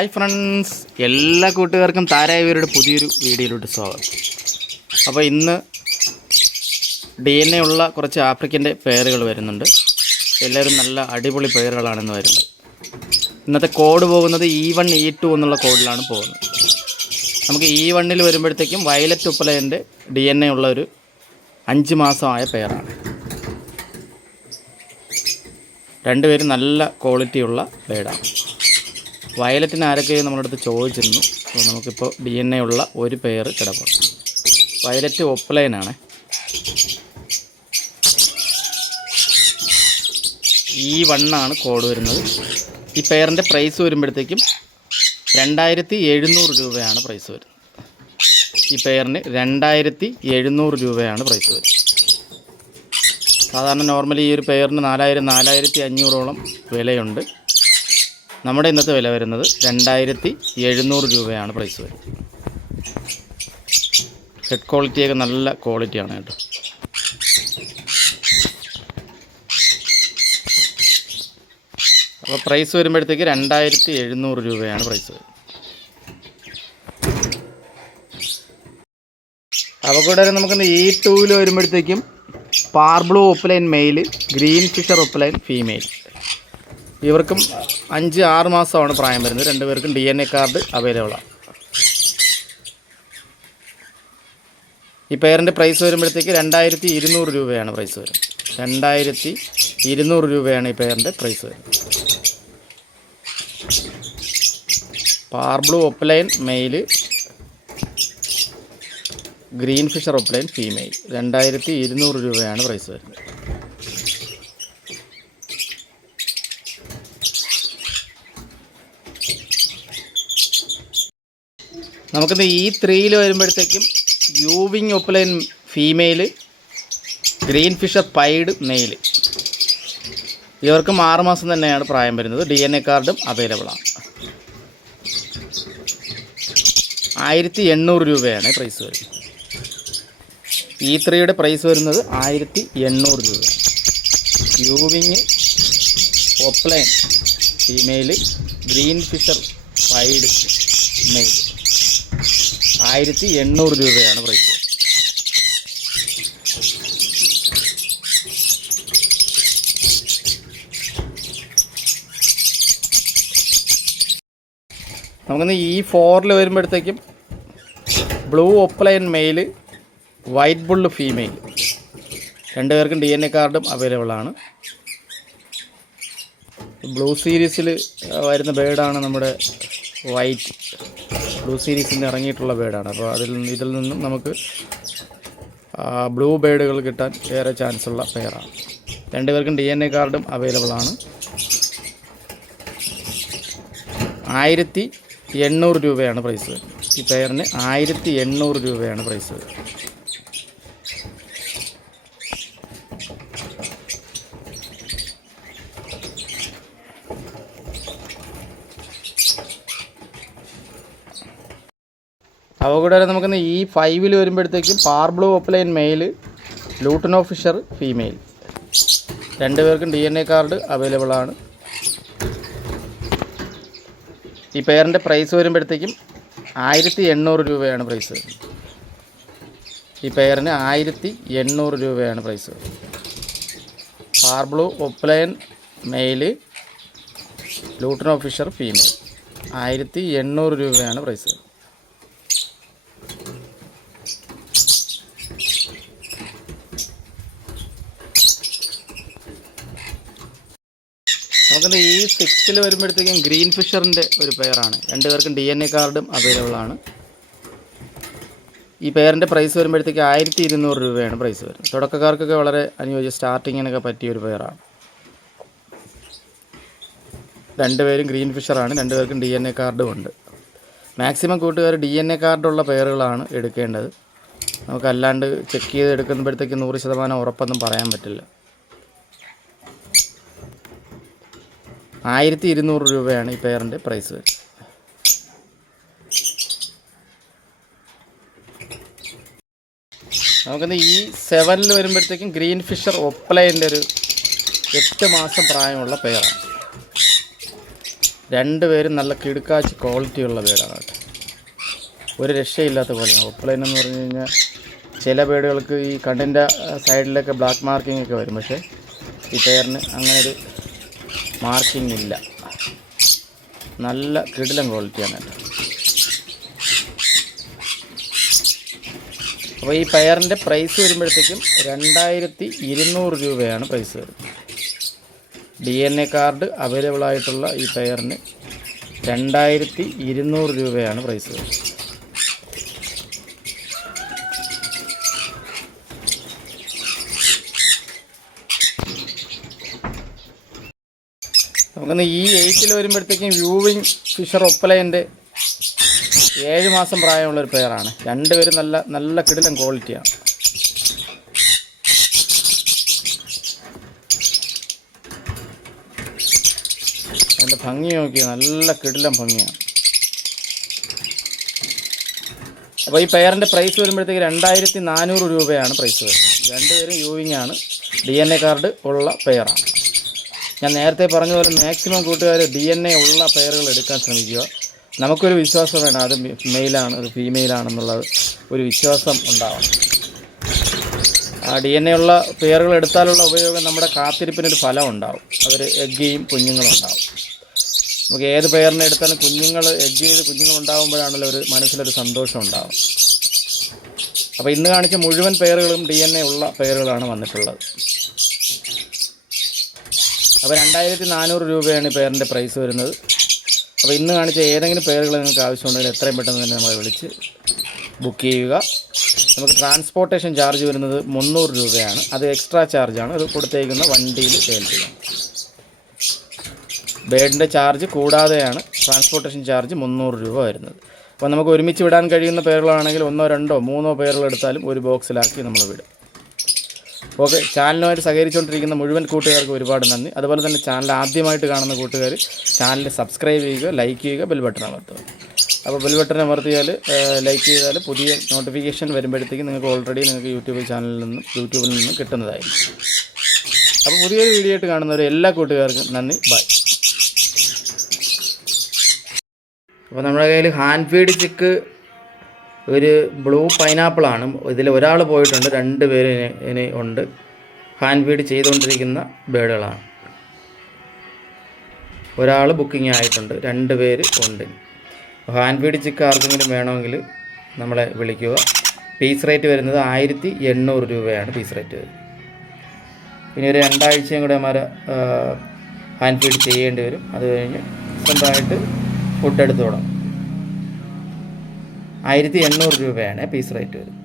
Hi friends എല്ലാ കൂട്ടുകാർക്കും താരായവരുടെ പുതിയൊരു വീഡിയോയിലോട്ട് സ്വാഗതം. അപ്പോൾ ഇന്ന് ഡി എൻ എ ഉള്ള കുറച്ച് ആഫ്രിക്കന്റെ പേരുകൾ വരുന്നുണ്ട്. എല്ലാവരും നല്ല അടിപൊളി പേരുകളാണെന്ന് വരുന്നത് ഇന്നത്തെ കോഡ് പോകുന്നത് ഇ വൺ ഇ ടു എന്നുള്ള കോഡിലാണ് പോകുന്നത്. നമുക്ക് ഇ വണ്ണിൽ വരുമ്പോഴത്തേക്കും വയലറ്റ് ഉപ്പലയന്റെ ഡി എൻ എ ഉള്ള ഒരു അഞ്ച് മാസമായ പേരാണ്. രണ്ടുപേരും നല്ല ക്വാളിറ്റിയുള്ള പേടാണ് വയലറ്റിന് ആരൊക്കെയോ നമ്മളടുത്ത് ചോദിച്ചിരുന്നു. അപ്പോൾ നമുക്കിപ്പോൾ ഡി എൻ എ ഉള്ള ഒരു പെയർ കിടപ്പുണ്ട്. വയലറ്റ് ഒപ്ലൈനാണ് ഈ വണ്ണാണ് കോഡ് വരുന്നത്. ഈ പെയറിന്റെ പ്രൈസ് വരുമ്പോഴത്തേക്കും രണ്ടായിരത്തി എഴുന്നൂറ് രൂപയാണ് പ്രൈസ് വരുന്നത്. ഈ പെയറിന് രണ്ടായിരത്തി എഴുന്നൂറ് രൂപയാണ് പ്രൈസ് വരുന്നത്. സാധാരണ നോർമലി ഈ ഒരു പെയറിന് നാലായിരം നാലായിരത്തി അഞ്ഞൂറോളം വിലയുണ്ട്. നമ്മുടെ ഇന്നത്തെ വില വരുന്നത് രണ്ടായിരത്തി എഴുന്നൂറ് രൂപയാണ് പ്രൈസ് വരുന്നത്. ഹെഡ് ക്വാളിറ്റിയൊക്കെ നല്ല ക്വാളിറ്റിയാണ് കേട്ടോ. അപ്പോൾ പ്രൈസ് വരുമ്പോഴത്തേക്ക് രണ്ടായിരത്തി എഴുന്നൂറ് രൂപയാണ് പ്രൈസ് വരുന്നത്. അപ്പോൾ കൂടെ നമുക്കിന്ന് ഈ ടൂവിൽ വരുമ്പോഴത്തേക്കും parblue opaline male green Fischer opaline female ഇവർക്കും അഞ്ച് ആറ് മാസമാണ് പ്രായം വരുന്നത്. രണ്ടുപേർക്കും ഡി എൻ എ കാർഡ് അവൈലബിളാണ് ഈ പെയറിന്റെ പ്രൈസ് വരുമ്പോഴത്തേക്ക് രണ്ടായിരത്തി ഇരുന്നൂറ് രൂപയാണ് പ്രൈസ് വരുന്നത് രണ്ടായിരത്തി ഇരുന്നൂറ് രൂപയാണ് ഈ പെയറിന്റെ പ്രൈസ് വരുന്നത് parblue opaline male green Fischer opaline female. രണ്ടായിരത്തി ഇരുന്നൂറ് രൂപയാണ് പ്രൈസ് വരുന്നത്. നമുക്കിന്ന് ഈ ത്രീയിൽ വരുമ്പോഴത്തേക്കും euwing opaline female green Fischer pied male ഇവർക്കും ആറുമാസം തന്നെയാണ് പ്രായം വരുന്നത്. ഡി എൻ എ കാർഡും അവൈലബിളാണ് ആയിരത്തി എണ്ണൂറ് രൂപയാണ് പ്രൈസ് വരുന്നത്. ഈ ത്രീയുടെ പ്രൈസ് വരുന്നത് ആയിരത്തി എണ്ണൂറ് രൂപ euwing opaline female green Fischer pied male ആയിരത്തി എണ്ണൂറ് രൂപയാണ് പ്രൈസ് നമുക്കിന്ന് ഈ ഫോറിൽ വരുമ്പോഴത്തേക്കും blue opaline male white bull female രണ്ടുപേർക്കും ഡി എൻ എ കാർഡും അവൈലബിൾ ആണ്. ബ്ലൂ സീരീസിൽ വരുന്ന ബേഡാണ് നമ്മുടെ വൈറ്റ് ബ്ലൂ സീരീസിൽ നിന്ന് ഇറങ്ങിയിട്ടുള്ള ബേഡാണ്. അപ്പോൾ അതിൽ നിന്ന് ഇതിൽ നിന്നും നമുക്ക് ബ്ലൂ ബേഡുകൾ കിട്ടാൻ ഏറെ ചാൻസ് ഉള്ള പെയറാണ്. രണ്ടുപേർക്കും ഡി എൻ എ കാർഡും അവൈലബിൾ ആണ്. ആയിരത്തി എണ്ണൂറ് രൂപയാണ് പ്രൈസ്. ഈ പെയറിന് ആയിരത്തി എണ്ണൂറ് രൂപയാണ് പ്രൈസ്. വരുന്നത് കൂടെ നമുക്കിന്ന് ഈ ഫൈവിൽ വരുമ്പോഴത്തേക്കും parblue opaline male lutino Fischer female. രണ്ടുപേർക്കും D N A card available ആണ്. ഈ പെയറിന്റെ പ്രൈസ് വരുമ്പോഴത്തേക്കും ആയിരത്തി എണ്ണൂറ് രൂപയാണ് പ്രൈസ് ഈ പെയറിന് ആയിരത്തി എണ്ണൂറ് രൂപയാണ് price parblue opaline male lutino Fischer female. ആയിരത്തി എണ്ണൂറ് രൂപയാണ് പ്രൈസ് നമുക്കിന്ന് ഈ സിക്സിൽ വരുമ്പോഴത്തേക്കും ഗ്രീൻ ഫിഷറിന്റെ ഒരു പെയറാണ് രണ്ടുപേർക്കും ഡി എൻ എ കാർഡും അവൈലബിൾ ആണ്. ഈ പെയറിന്റെ പ്രൈസ് വരുമ്പോഴത്തേക്ക് ആയിരത്തി ഇരുന്നൂറ് രൂപയാണ് പ്രൈസ് വരുന്നത്. തുടക്കക്കാർക്കൊക്കെ വളരെ അനുയോജ്യ സ്റ്റാർട്ടിങ്ങിനൊക്കെ പറ്റിയ ഒരു പെയറാണ് രണ്ടുപേരും ഗ്രീൻ ഫിഷറാണ് രണ്ടുപേർക്കും ഡി എൻ എ കാർഡും ഉണ്ട്. മാക്സിമം കൂട്ടുകാർ ഡി എൻ എ കാർഡുള്ള പെയറുകളാണ് എടുക്കേണ്ടത്. നമുക്കല്ലാണ്ട് ചെക്ക് ചെയ്ത് എടുക്കുമ്പോഴത്തേക്ക് നൂറ് ശതമാനം ഉറപ്പൊന്നും പറയാൻ പറ്റില്ല. ആയിരത്തി ഇരുന്നൂറ് രൂപയാണ് ഈ പെയറിന്റെ പ്രൈസ് വരുന്നത് നമുക്കിന്ന് ഈ സെവനിൽ വരുമ്പോഴത്തേക്കും ഗ്രീൻ ഫിഷർ ഒപ്ലൈന്റെ ഒരു എട്ട് മാസം പ്രായമുള്ള പെയറാണ് രണ്ടുപേരും നല്ല കിടുക്കാച്ച് ക്വാളിറ്റി ഉള്ള ബേഡാണ് കേട്ടോ. ഒരു രക്ഷയില്ലാത്ത പോലെയാണ് ഒപ്ലൈൻ എന്ന് പറഞ്ഞു കഴിഞ്ഞാൽ ചില പേടുകൾക്ക് ഈ കണ്ണിന്റെ സൈഡിലൊക്കെ ബ്ലാക്ക് മാർക്കിംഗ് ഒക്കെ വരും. പക്ഷേ ഈ പേരിന് അങ്ങനെ ഒരു മാർക്കിംഗ് ഇല്ല നല്ല കിടിലം ക്വാളിറ്റിയാണ് അപ്പോൾ ഈ പയറിന്റെ പ്രൈസ് വരുമ്പോഴത്തേക്കും രണ്ടായിരത്തി ഇരുന്നൂറ് രൂപയാണ് പ്രൈസ് വരുന്നത്. D N A card available ആയിട്ടുള്ള ഈ പയറിന് രണ്ടായിരത്തി ഇരുന്നൂറ് രൂപയാണ് പ്രൈസ് വരുന്നത്. നമുക്കൊന്ന് ഈ എയ്റ്റിൽ വരുമ്പോഴത്തേക്കും വ്യൂവിങ് ഫിഷർ ഒപ്പലൈന്റെ ഏഴ് മാസം പ്രായമുള്ള ഒരു പെയറാണ് രണ്ടുപേരും നല്ല നല്ല കിടിലൻ ക്വാളിറ്റിയാണ് അതിന്റെ ഭംഗി നോക്കി നല്ല കിടിലൻ ഭംഗിയാണ്. അപ്പോൾ ഈ പെയറിന്റെ പ്രൈസ് വരുമ്പോഴത്തേക്ക് രണ്ടായിരത്തി നാനൂറ് രൂപയാണ് പ്രൈസ് വരുന്നത്. രണ്ടുപേരും യൂവിങ് ആണ്. ഡി എൻ എ കാർഡ് ഉള്ള പെയറാണ് ഞാൻ നേരത്തെ പറഞ്ഞ പോലെ മാക്സിമം കൂട്ടുകാർ ഡി എൻ എ ഉള്ള പേരുകൾ എടുക്കാൻ ശ്രമിക്കുക. നമുക്കൊരു വിശ്വാസം വേണം. അത് മെയിലാണ് അത് ഫീമെയിലാണെന്നുള്ളത് ഒരു വിശ്വാസം ഉണ്ടാവണം. ആ ഡി എൻ എ ഉള്ള പേരുകൾ എടുത്താലുള്ള ഉപയോഗം നമ്മുടെ കാത്തിരിപ്പിനൊരു ഫലം ഉണ്ടാവും. അവർ എഗ്ഗിയും കുഞ്ഞുങ്ങളും ഉണ്ടാവും. നമുക്ക് ഏത് പേരിനെ എടുത്താലും കുഞ്ഞുങ്ങൾ എഗ് ചെയ്ത് കുഞ്ഞുങ്ങളുണ്ടാകുമ്പോഴാണല്ലോ ഒരു മനസ്സിലൊരു സന്തോഷം ഉണ്ടാവും അപ്പോൾ ഇന്ന് കാണിച്ച മുഴുവൻ പേരുകളും ഡി എൻ എ ഉള്ള പേരുകളാണ് വന്നിട്ടുള്ളത്. അപ്പോൾ രണ്ടായിരത്തി നാനൂറ് രൂപയാണ് ഈ പേരിന്റെ പ്രൈസ് വരുന്നത്. അപ്പോൾ ഇന്ന് കാണിച്ച ഏതെങ്കിലും പേരുകൾ നിങ്ങൾക്ക് ആവശ്യമുണ്ടെങ്കിൽ എത്രയും പെട്ടെന്ന് തന്നെ നമ്മളെ വിളിച്ച് ബുക്ക് ചെയ്യുക. നമുക്ക് ട്രാൻസ്പോർട്ടേഷൻ ചാർജ് വരുന്നത് മുന്നൂറ് രൂപയാണ്. അത് എക്സ്ട്രാ ചാർജാണ് അത് കൊടുത്തേക്കുന്ന വണ്ടിയിൽ ഏൽപ്പിക്കാം ബേഡിന്റെ ചാർജ് കൂടാതെയാണ് ട്രാൻസ്പോർട്ടേഷൻ ചാർജ് മുന്നൂറ് രൂപ വരുന്നത്. അപ്പോൾ നമുക്ക് ഒരുമിച്ച് വിടാൻ കഴിയുന്ന പേരുകളാണെങ്കിൽ ഒന്നോ രണ്ടോ മൂന്നോ പേരുകൾ എടുത്താലും ഒരു ബോക്സിലാക്കി നമ്മൾ വിടും. ഓക്കെ ചാനലുമായിട്ട് സഹകരിച്ചുകൊണ്ടിരിക്കുന്ന മുഴുവൻ കൂട്ടുകാർക്കും ഒരുപാട് നന്ദി. അതുപോലെ തന്നെ ചാനൽ ആദ്യമായിട്ട് കാണുന്ന കൂട്ടുകാർ ചാനൽ സബ്സ്ക്രൈബ് ചെയ്യുക ലൈക്ക് ചെയ്യുക ബെൽ ബട്ടൺ അമർത്തുക. അപ്പോൾ ബെൽ ബട്ടൺ അമർത്തിയാൽ ലൈക്ക് ചെയ്താൽ പുതിയ നോട്ടിഫിക്കേഷൻ വരുമ്പോഴത്തേക്കും നിങ്ങൾക്ക് ഓൾറെഡി നിങ്ങൾക്ക് യൂട്യൂബ് ചാനലിൽ നിന്നും യൂട്യൂബിൽ നിന്നും കിട്ടുന്നതായിരിക്കും. അപ്പോൾ പുതിയൊരു വീഡിയോ ആയിട്ട് കാണുന്നവർ എല്ലാ കൂട്ടുകാർക്കും നന്ദി. ബൈ അപ്പോൾ നമ്മുടെ കയ്യിൽ ഹാൻഡ് ഫീഡ് ചിക്ക് ഒരു ബ്ലൂ പൈനാപ്പിളാണ്. ഇതിൽ ഒരാൾ പോയിട്ടുണ്ട്. രണ്ട് പേര് ഇനി- ഉണ്ട്. ഹാൻഡ് ഫീഡ് ചെയ്തുകൊണ്ടിരിക്കുന്ന ബേഡുകളാണ്. ഒരാൾ ബുക്കിംഗ് ആയിട്ടുണ്ട്. രണ്ട് പേര് ഉണ്ട്. ഹാൻഡ് ഫീഡ് ചിക്ക് ആർക്കെങ്കിലും വേണമെങ്കിൽ നമ്മളെ വിളിക്കുക. പീസ് റേറ്റ് വരുന്നത് ആയിരത്തി എണ്ണൂറ് രൂപയാണ് പീസ് റേറ്റ് വരുന്നത്. പിന്നെ ഒരു രണ്ടാഴ്ചയും കൂടെ അമാരെ ഹാൻഡ് ഫീഡ് ചെയ്യേണ്ടി വരും. അത് കഴിഞ്ഞ് സ്വന്തമായിട്ട് ഫുഡ് എടുത്ത് തുടങ്ങും. ആയിരത്തി എണ്ണൂറ് രൂപയാണ് പീസ് റേറ്റ് വരുന്നത്.